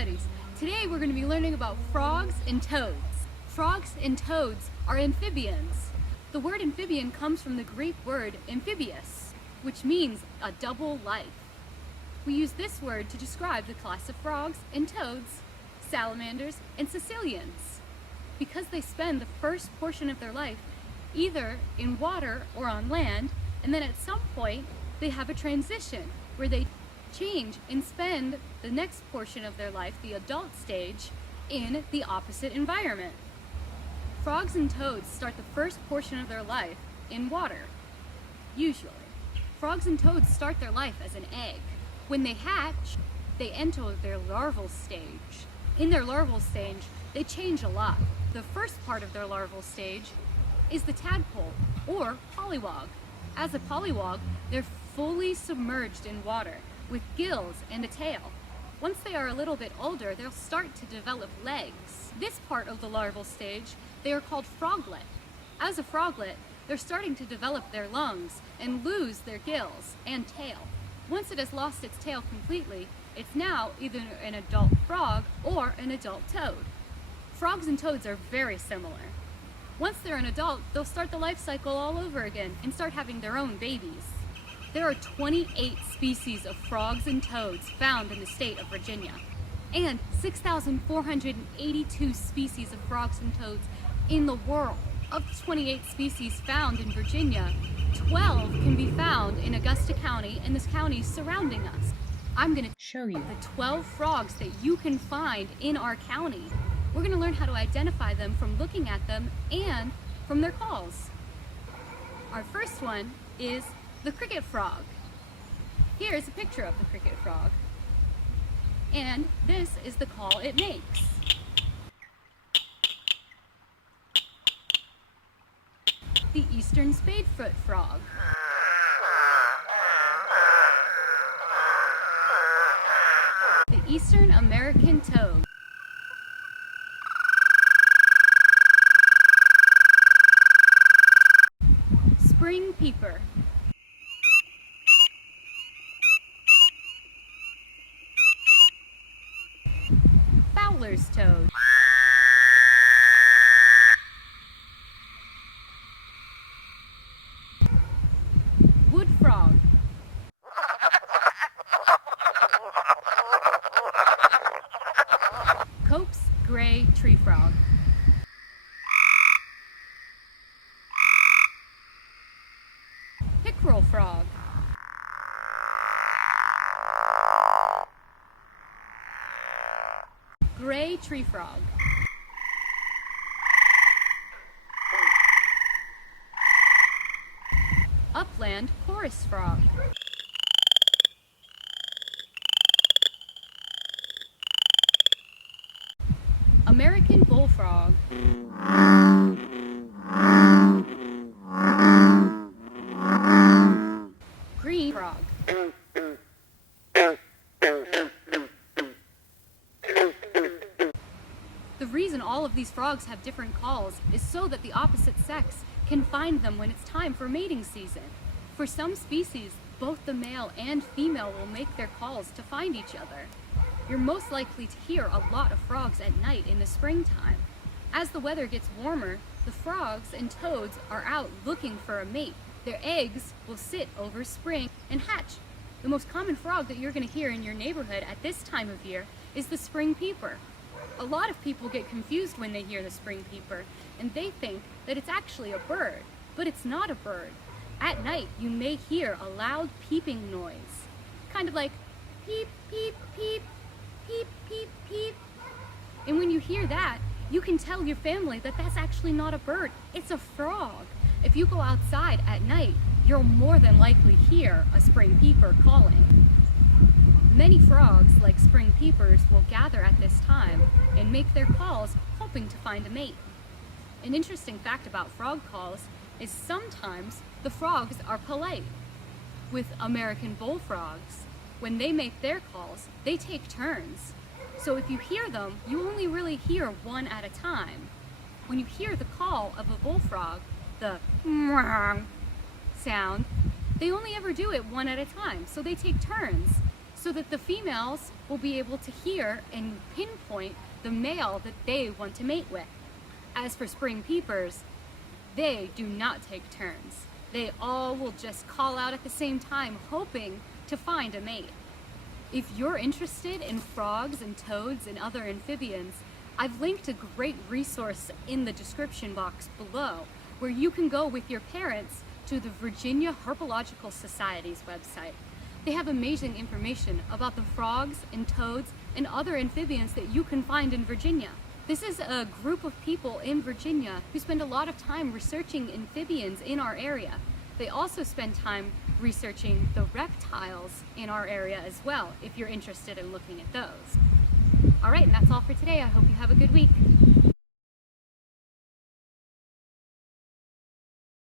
Studies. Today we're going to be learning about frogs and toads. Frogs and toads are amphibians. The word amphibian comes from the Greek word amphibious, which means a double life. We use this word to describe the class of frogs and toads, salamanders, and caecilians, because they spend the first portion of their life either in water or on land, and then at some point they have a transition where they change and spend the next portion of their life, the adult stage, in the opposite environment. Frogs and toads start the first portion of their life in water, usually. Frogs and toads start their life as an egg. When they hatch, they enter their larval stage. In their larval stage, they change a lot. The first part of their larval stage is the tadpole, or pollywog. As a pollywog, they're fully submerged in water, with gills and a tail. Once they are a little bit older, they'll start to develop legs. This part of the larval stage, they are called froglet. As a froglet, they're starting to develop their lungs and lose their gills and tail. Once it has lost its tail completely, it's now either an adult frog or an adult toad. Frogs and toads are very similar. Once they're an adult, they'll start the life cycle all over again and start having their own babies. There are 28 species of frogs and toads found in the state of Virginia, and 6,482 species of frogs and toads in the world. Of the 28 species found in Virginia, 12 can be found in Augusta County and the counties surrounding us. I'm going to show you the 12 frogs that you can find in our county. We're going to learn how to identify them from looking at them and from their calls. Our first one is the cricket frog. Here is a picture of the cricket frog, and this is the call it makes. The eastern spadefoot frog. The eastern American toad. Spring peeper. Fowler's toad. Wood frog. Cope's gray tree frog. Pickerel frog. Gray tree frog. Upland chorus frog. American bullfrog. Green frog. The reason all of these frogs have different calls is so that the opposite sex can find them when it's time for mating season. For some species, both the male and female will make their calls to find each other. You're most likely to hear a lot of frogs at night in the springtime. As the weather gets warmer, the frogs and toads are out looking for a mate. Their eggs will sit over spring and hatch. The most common frog that you're going to hear in your neighborhood at this time of year is the spring peeper. A lot of people get confused when they hear the spring peeper, and they think that it's actually a bird, but it's not a bird. At night, you may hear a loud peeping noise, kind of like peep, peep, peep, peep, peep, peep. And when you hear that, you can tell your family that that's actually not a bird, it's a frog. If you go outside at night, you'll more than likely hear a spring peeper calling. Many frogs, like spring peepers, will gather at this time and make their calls hoping to find a mate. An interesting fact about frog calls is sometimes the frogs are polite. With American bullfrogs, when they make their calls, they take turns. So if you hear them, you only really hear one at a time. When you hear the call of a bullfrog, the sound, they only ever do it one at a time, so they take turns. so that the females will be able to hear and pinpoint the male that they want to mate with. As for spring peepers, they do not take turns. They all will just call out at the same time, hoping to find a mate. If you're interested in frogs and toads and other amphibians, I've linked a great resource in the description box below where you can go with your parents to the Virginia Herpetological Society's website. They have amazing information about the frogs and toads and other amphibians that you can find in Virginia. This is a group of people in Virginia who spend a lot of time researching amphibians in our area. They also spend time researching the reptiles in our area as well, if you're interested in looking at those. All right, and that's all for today. I hope you have a good week.